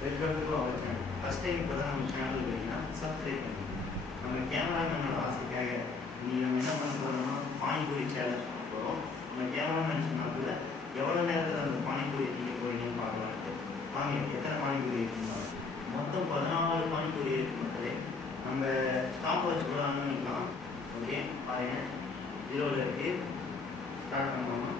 இருக்கிறதுக்கும் our channel first time இப்போ தான் நம்ம சேனல் போயிங்கன்னா சப்ஸ்கிரைப் பண்ணிக்கோங்க. நம்ம கேமராமேனோட ஆசைக்காக இன்னைக்கு நம்ம என்ன பண்ண போகிறோம்னா பானிபூரி சேலஞ்ச் பண்ண போகிறோம். நம்ம கேமராமேன் சொன்னாப்புல எவ்வளோ நேரத்தில் அந்த பானிபூரி திங்க போகிறீங்கன்னு பார்க்கலான்ட்டு வாங்க எத்தனை பானிபூரி இருக்குன்னு மொத்தம் 14 பானிபூரி இருக்கு மக்களே. நம்ம ஸ்டாப் வச்சு கூட ஆரம்பிக்கலாம். ஓகே பாருங்க, 0ல் இருக்குது. ஸ்டார்ட் பண்ணலாமா?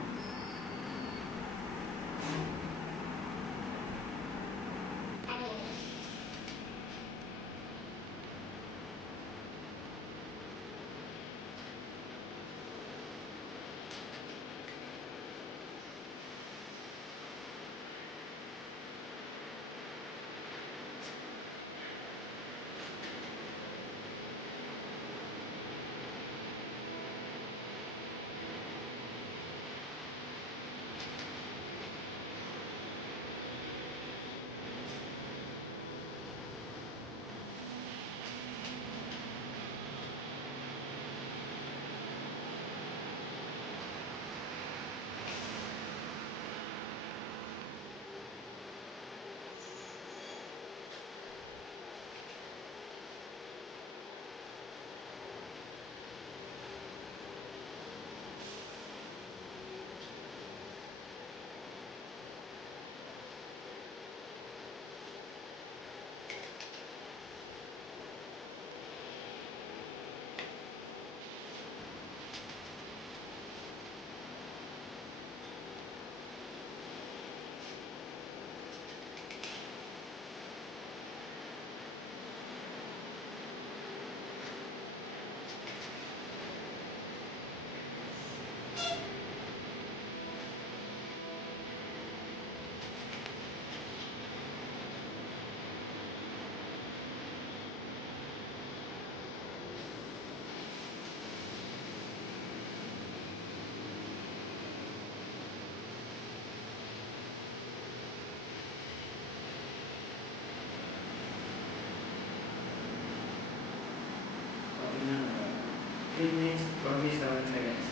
Minutes 27 seconds.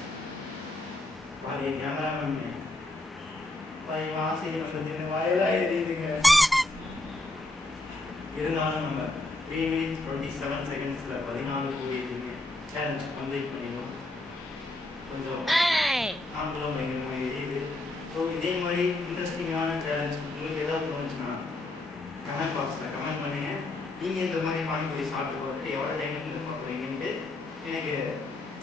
பாரு கேமராமேன் ஆசிரியர் பற்றி வாயிலாக எழுதிடுங்க. இருந்தாலும் நம்ம 3 minutes 27 secondsல 14 கூடியதுங்க சேலஞ்ச் கம்ப்ளீட் பண்ணிடுவோம். கொஞ்சம் நாங்களும் பயங்கரமாக எரியுது. ஸோ இதே மாதிரி இன்ட்ரெஸ்டிங்கான சேலஞ்ச் உங்களுக்கு ஏதாவது தோணுச்சுன்னா கமெண்ட் பாக்ஸில் கமெண்ட் பண்ணுங்கள். நீங்கள் இந்த மாதிரி பானிபூரி சாப்பிட்டு பார்த்துட்டு எவ்வளோ டைம் பார்க்குறீங்கன்ட்டு எனக்கு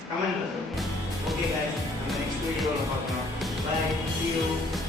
கமெண்ட்டில் சொல்லுங்கள். ஓகே गाइस, நம்ம நெக்ஸ்ட் வீடியோவில் பார்க்கலாம். Bye, see you.